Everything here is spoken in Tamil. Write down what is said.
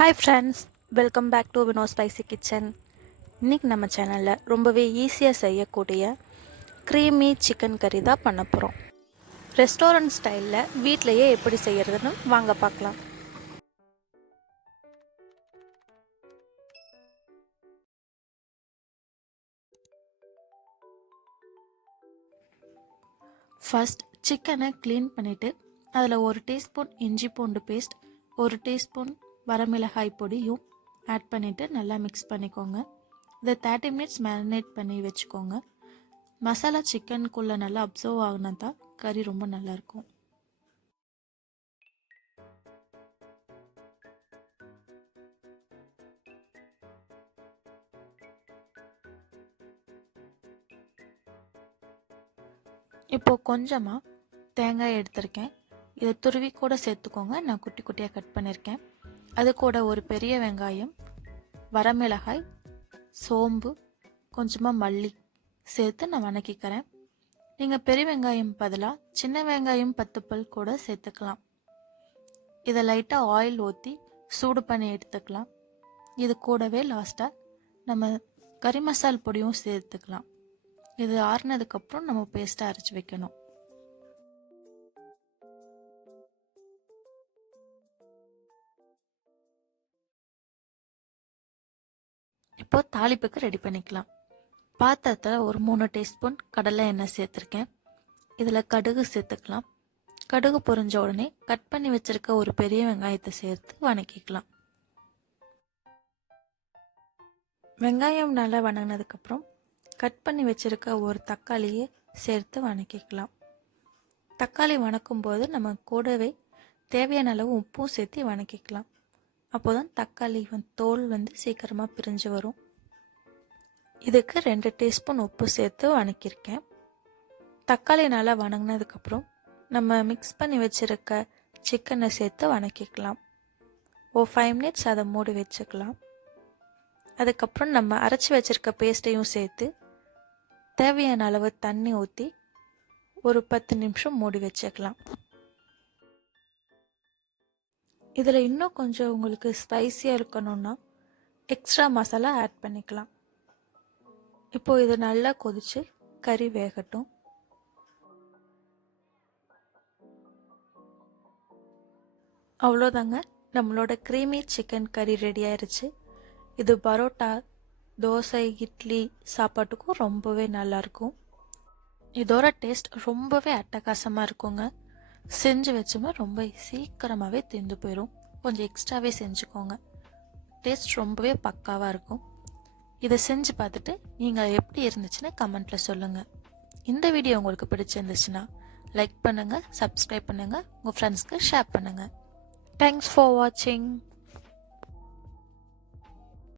Hi friends, welcome back to Vino spicy kitchen. இன்றைக்கி நம்ம சேனலில் ரொம்பவே ஈஸியாக செய்யக்கூடிய க்ரீமி சிக்கன் கறி தான் பண்ண போகிறோம். ரெஸ்டாரண்ட் ஸ்டைலில் வீட்டிலையே எப்படி செய்கிறதுன்னு வாங்க பார்க்கலாம். ஃபர்ஸ்ட் சிக்கனை க்ளீன் பண்ணிவிட்டு அதில் 1 டீஸ்பூன் இஞ்சி பூண்டு பேஸ்ட், 1 டீஸ்பூன் வரமிளகாய் பொடியும் ஆட் பண்ணிவிட்டு நல்லா மிக்ஸ் பண்ணிக்கோங்க. இதை 30 மினிட்ஸ் மேரினேட் பண்ணி வச்சுக்கோங்க. மசாலா சிக்கனுக்குள்ளே நல்லா அப்சர்வ் ஆகினா தான் கறி ரொம்ப நல்லாயிருக்கும். இப்போது கொஞ்சமாக தேங்காய் எடுத்திருக்கேன். இதை துருவி கூட சேர்த்துக்கோங்க. நான் குட்டி குட்டியாக கட் பண்ணியிருக்கேன். அது கூட ஒரு பெரிய வெங்காயம், வரமிளகாய், சோம்பு, கொஞ்சமாக மல்லி சேர்த்து நான் வணக்கிக்கிறேன். நீங்கள் பெரிய வெங்காயம் பதிலாக சின்ன வெங்காயம் 10 பல் கூட சேர்த்துக்கலாம். இதை லைட்டாக ஆயில் ஊற்றி சூடு பண்ணி எடுத்துக்கலாம். இது கூடவே லாஸ்ட்டாக நம்ம கறி மசால் பொடியும் சேர்த்துக்கலாம். இது ஆறுனதுக்கப்புறம் நம்ம பேஸ்ட்டாக அரைச்சி வைக்கணும். இப்போ தாளிப்புக்கு ரெடி பண்ணிக்கலாம். பாத்திரத்தில் ஒரு 3 டீஸ்பூன் கடலை எண்ணெய் சேர்த்துருக்கேன். இதில் கடுகு சேர்த்துக்கலாம். கடுகு பொரிஞ்ச உடனே கட் பண்ணி வச்சுருக்க ஒரு பெரிய வெங்காயத்தை சேர்த்து வணக்கிக்கலாம். வெங்காயம் நல்லா வணங்கினதுக்கப்புறம் கட் பண்ணி வச்சுருக்க ஒரு தக்காளியை சேர்த்து வணக்கிக்கலாம். தக்காளி வணக்கும் போது நம்ம கூடவே தேவையான அளவு உப்பும் சேர்த்து வணக்கிக்கலாம். அப்போ தான் தக்காளி தோல் சீக்கிரமாக பிரிஞ்சு வரும். இதுக்கு 2 டீஸ்பூன் உப்பு சேர்த்து வணக்கியிருக்கேன். தக்காளி நல்லா வணங்கினதுக்கப்புறம் நம்ம மிக்ஸ் பண்ணி வச்சுருக்க சிக்கனை சேர்த்து வணக்கிக்கலாம். 5 மினிட்ஸ் அதை மூடி வச்சுக்கலாம். அதுக்கப்புறம் நம்ம அரைச்சி வச்சுருக்க பேஸ்ட்டையும் சேர்த்து தேவையான அளவு தண்ணி ஊற்றி ஒரு 10 நிமிஷம் மூடி வச்சுக்கலாம். இதில் இன்னும் கொஞ்சம் உங்களுக்கு ஸ்பைஸியாக இருக்கணும்னா எக்ஸ்ட்ரா மசாலா ஆட் பண்ணிக்கலாம். இப்போது இது நல்லா கொதித்து கறி வேகட்டும். அவ்வளோதாங்க, நம்மளோட க்ரீமி சிக்கன் கறி ரெடி ஆயிடுச்சு. இது பரோட்டா, தோசை, இட்லி சாப்பாட்டுக்கும் ரொம்பவே நல்லாயிருக்கும். இதோட டேஸ்ட் ரொம்பவே அட்டகாசமாக இருக்குங்க. செஞ்சு வச்சுமே ரொம்ப சீக்கிரமாகவே தீர்ந்து போயிடும். கொஞ்சம் எக்ஸ்ட்ராவே செஞ்சுக்கோங்க. டேஸ்ட் ரொம்பவே பக்காவாக இருக்கும். இதை செஞ்சு பார்த்துட்டு நீங்கள் எப்படி இருந்துச்சுன்னு கமெண்ட்டில் சொல்லுங்கள். இந்த வீடியோ உங்களுக்கு பிடிச்சிருந்துச்சுன்னா லைக் பண்ணுங்கள், சப்ஸ்கிரைப் பண்ணுங்கள், உங்கள் ஃப்ரெண்ட்ஸ்க்கு ஷேர் பண்ணுங்கள். தேங்க்ஸ் ஃபார் வாட்சிங்.